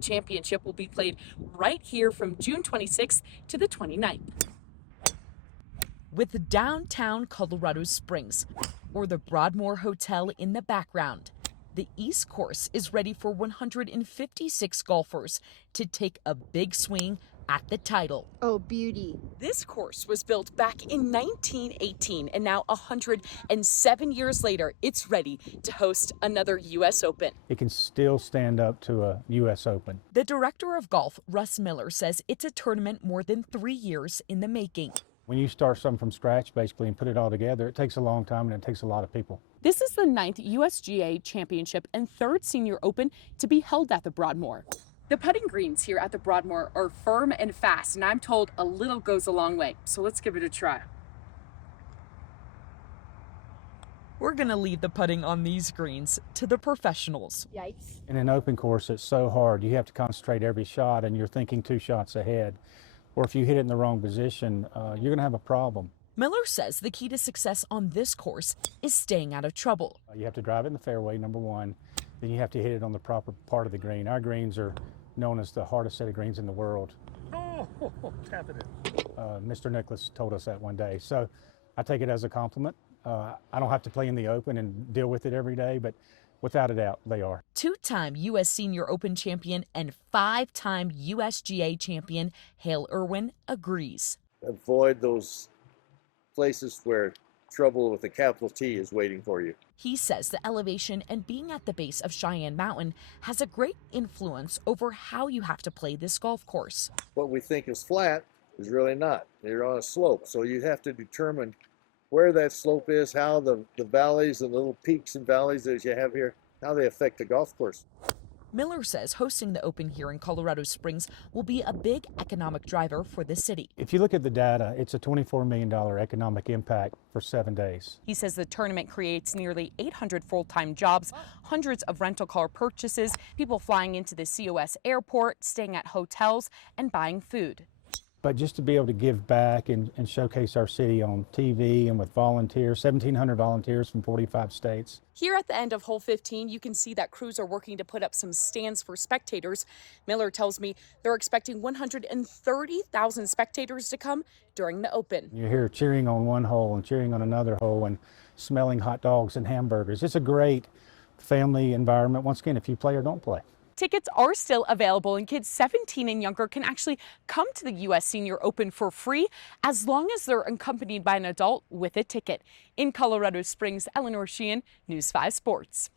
Championship will be played right here from June 26th to the 29th. With downtown Colorado Springs, or the Broadmoor Hotel in the background, the East Course is ready for 156 golfers to take a big swing at the title. Oh, beauty. This course was built back in 1918, and now 107 years later, it's ready to host another U.S. Open. It can still stand up to a U.S. Open. The director of golf, Russ Miller, says it's a tournament more than 3 years in the making. When you start something from scratch, basically, and put it all together, it takes a long time and it takes a lot of people. This is the 9th USGA Championship and 3rd Senior Open to be held at the Broadmoor. The putting greens here at the Broadmoor are firm and fast, and I'm told a little goes a long way. So let's give it a try. We're going to leave the putting on these greens to the professionals. Yikes. In an open course, it's so hard. You have to concentrate every shot, and you're thinking 2 shots ahead. Or if you hit it in the wrong position, you're going to have a problem. Miller says the key to success on this course is staying out of trouble. You have to drive it in the fairway, number one. Then you have to hit it on the proper part of the green. Our greens are known as the hardest set of greens in the world. Oh, tap it in. Mr. Nicholas told us that one day. So I take it as a compliment. I don't have to play in the open and deal with it every day, but without a doubt, they are. 2-time U.S. Senior Open champion and 5-time USGA champion Hale Irwin agrees. Avoid those places where trouble with a capital T is waiting for you. He says the elevation and being at the base of Cheyenne Mountain has a great influence over how you have to play this golf course. What we think is flat is really not. You're on a slope, so you have to determine where that slope is, how the valleys and little peaks and valleys that you have here, how they affect the golf course. Miller says hosting the Open here in Colorado Springs will be a big economic driver for the city. If you look at the data, it's a $24 million economic impact for 7 days. He says the tournament creates nearly 800 full-time jobs, hundreds of rental car purchases, people flying into the COS airport, staying at hotels, and buying food. But just to be able to give back and showcase our city on TV and with volunteers, 1,700 volunteers from 45 states. Here at the end of hole 15, you can see that crews are working to put up some stands for spectators. Miller tells me they're expecting 130,000 spectators to come during the Open. You hear cheering on one hole and cheering on another hole and smelling hot dogs and hamburgers. It's a great family environment, once again, if you play or don't play. Tickets are still available, and kids 17 and younger can actually come to the U.S. Senior Open for free as long as they're accompanied by an adult with a ticket. In Colorado Springs, Eleanor Sheehan, News 5 Sports.